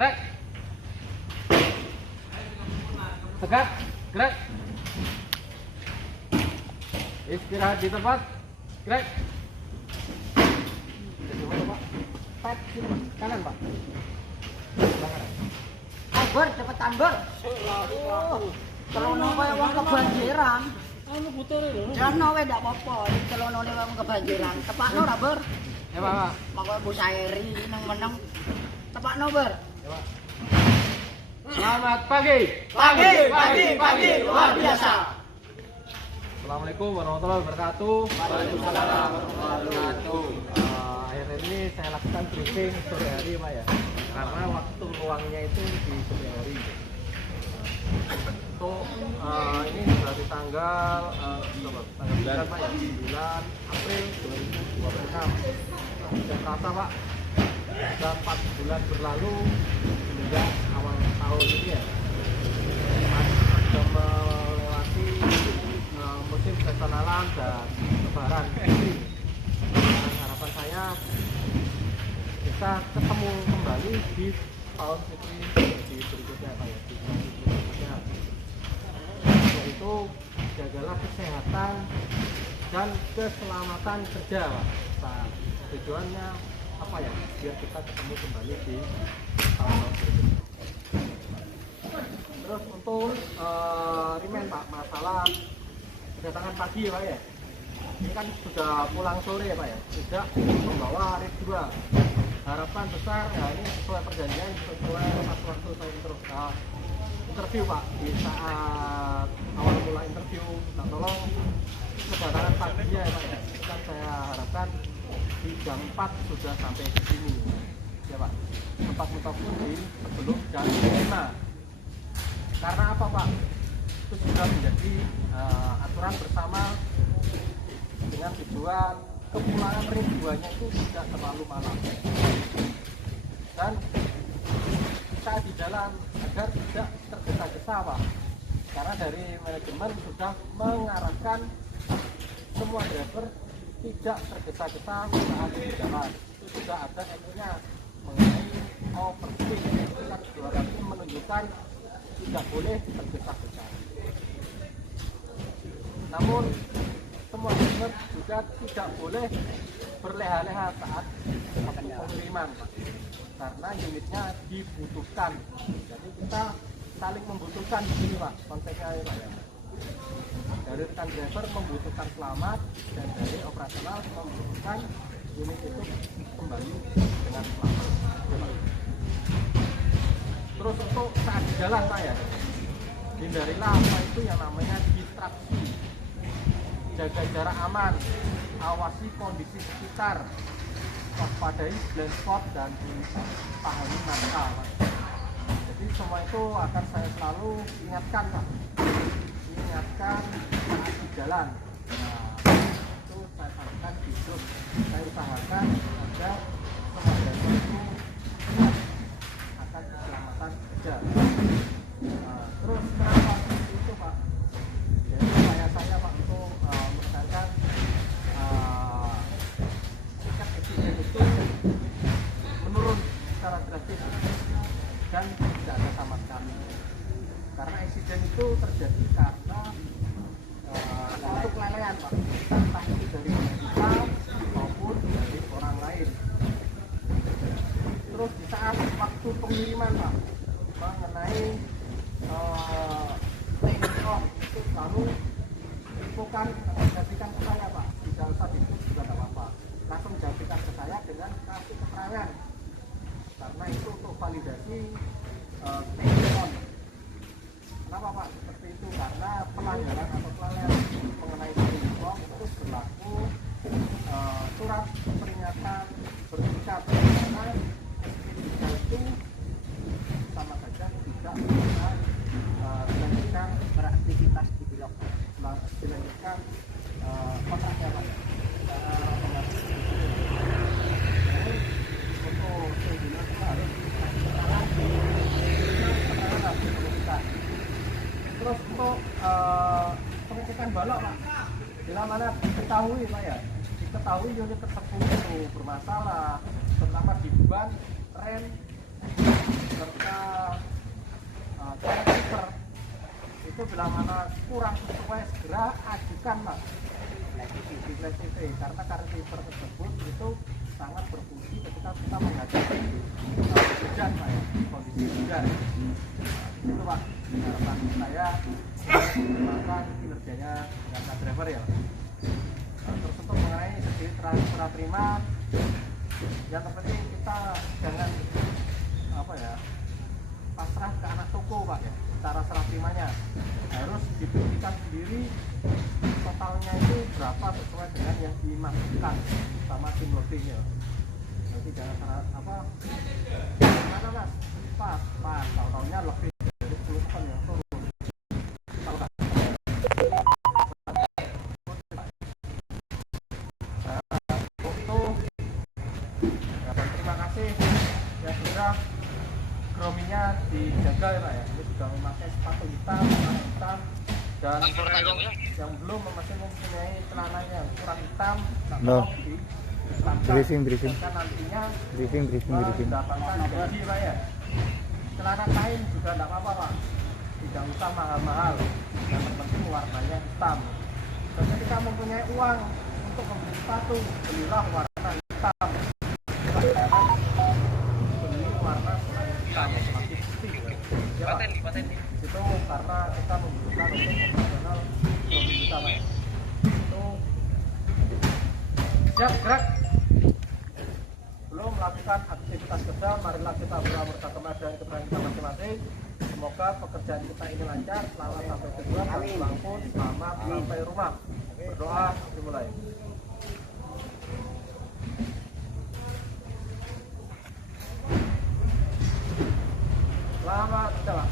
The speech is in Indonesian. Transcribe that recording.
Gerak. Tegak, gerak. Istirahat di tempat. Gerak. Jadi mana, Pak? Pat, sini, Pak. Kanan, Pak. Belakang. Ambor, cepet ambor. Kalau nopo wong kebanjiran. Anu puter lho. Jangan nopo ndak apa-apa. Kalau nopo wong kebanjiran. Tepakno ra, Bor. Ya, Pak. Monggo Bu Saeri nang meneng. Tepakno, Bor. Ya, Pak. Selamat pagi. Pagi, luar biasa. Assalamualaikum warahmatullahi wabarakatuh. Waalaikumsalam warahmatullahi wabarakatuh. Akhir ini saya lakukan briefing sore hari, Pak ya. Karena waktu luangnya itu di sore hari. Untuk ini sudah di tanggal 9 Pak ya, 9 April 2026. Sudah terasa, Pak. Sudah 4 bulan berlalu hingga awal tahun ini ya. Sudah melewati musim seasonalan dan lebaran. Dan harapan saya bisa ketemu kembali di tahun fitri di berikutnya, Pak ya, di tahun fitri berikutnya. Yaitu jagalah kesehatan dan keselamatan kerja, Pak. Nah, tujuannya apa ya? Biar kita ketemu kembali di tahun berikutnya. Terus untuk remind, Pak, masalah kedatangan pagi ya, Pak ya. Ini kan sudah pulang sore ya, Pak ya. Tidak membawa red 2. Harapan besar ya, ini sesuai perjanjian, sesuai waktu saya interview, Pak. Di saat awal mula interview, nah tolong kedatangan paginya ya, Pak ya. Itu kan saya harapkan di jam 4 sudah sampai di sini ya, Pak. Tempat mentok pun di sebelum jam 5. Karena apa, Pak? Itu sudah menjadi aturan bersama dengan tujuan kepulangan ring 2-nya itu tidak terlalu malam dan kita di jalan agar tidak tergesa-gesa, Pak. Karena dari manajemen sudah mengarahkan semua driver tidak tergesa-gesa saat di jalan. Itu sudah ada MU-nya mengenai overspeed. Itu kan berarti menunjukkan tidak boleh tergesa-gesa. Namun semua driver juga tidak boleh berleha-leha saat pengiriman, Pak. Karena unitnya dibutuhkan. Jadi kita saling membutuhkan di sini, Pak. Konsepnya ya, Pak ya. Dari rekan driver membutuhkan selamat dan dari operasional membutuhkan unit itu kembali dengan selamat. Terus untuk saat di jalan, Pak ya, hindarilah apa itu yang namanya distraksi. Jaga jarak aman, awasi kondisi sekitar, waspadai blind spot dan dipahami mata, Pak. Jadi semua itu akan saya selalu ingatkan, Pak. Ingatkan saat di jalan. Nah, itu saya sampaikan di grup. Saya usahakan agar semua driver itu ingat akan keselamatan kerja. Nah, terus kenapa seperti itu, Pak? Jadi upaya saya, Pak, untuk menekankan tingkat eksiden itu menurun secara drastis dan tidak ada sama sekali. Karena eksiden itu terjadi karena suatu kelalaian, Pak, entah itu dari kita maupun dari orang lain. Terus di saat waktu pengiriman, Pak, mengenai take off itu selalu infokan, jadikan ke saya, Pak. Tidak usah itu juga tidak apa-apa. Langsung jadikan ke saya dengan kasih keterangan. Karena itu untuk validasi take on. Kenapa, Pak, seperti itu? Karena pelanggaran atau kelalaian mengenai take off itu berlaku surat peringatan bertingkat. Karena SPDK itu sama saja tidak bisa dilanjutkan beraktivitas di blok, dilanjutkan kontraknya, Pak. Untuk pengguna itu harus terus untuk pengecekan balok, Pak, bila mana diketahui, Pak ya, diketahui unit tersebut itu bermasalah, terutama di ban, rem, bila mana kurang sesuai segera ajukan Pak di Flash TV, karena receiver tersebut itu sangat berfungsi ketika kita menghadapi hujan Pak ya, kondisi hujan. Itu Pak harapan saya mengembangkan kinerjanya jasa driver ya. Terus untuk mengenai sedikit serah terima, yang terpenting kita jangan apa ya, pasrah ke anak toko Pak ya. Cara serah terimanya harus dibuktikan sendiri totalnya itu berapa sesuai dengan yang dimaksudkan sama tim loadingnya. Nanti jangan salah apa, gimana Mas? Pas tahun-tahunnya lebih dari 10 ton yang turun. Terima kasih ya, sudah groomingnya dijaga ya Pak ya. Ini sudah memakai sepatu hitam, celana hitam, dan yang belum masih mempunyai celana yang kurang hitam, briefing dan nantinya briefing mendapatkan gaji Pak ya. Celana kain juga tidak apa-apa Pak, tidak usah mahal-mahal, yang penting warnanya hitam. Dan ketika mempunyai uang untuk membeli sepatu, belilah warna hitam. Beli warna hitam masih putih ya Pak. Itu karena kita membutuhkan untuk operasional produk kita Pak. Itu siap gerak. Belum melakukan aktivitas kerja, marilah kita berlama-lama dan keterangan kita masing-masing. Semoga pekerjaan kita ini lancar, selamat sampai tujuan, dan pulang pun selamat sampai rumah. Berdoa dimulai. Selamat jalan.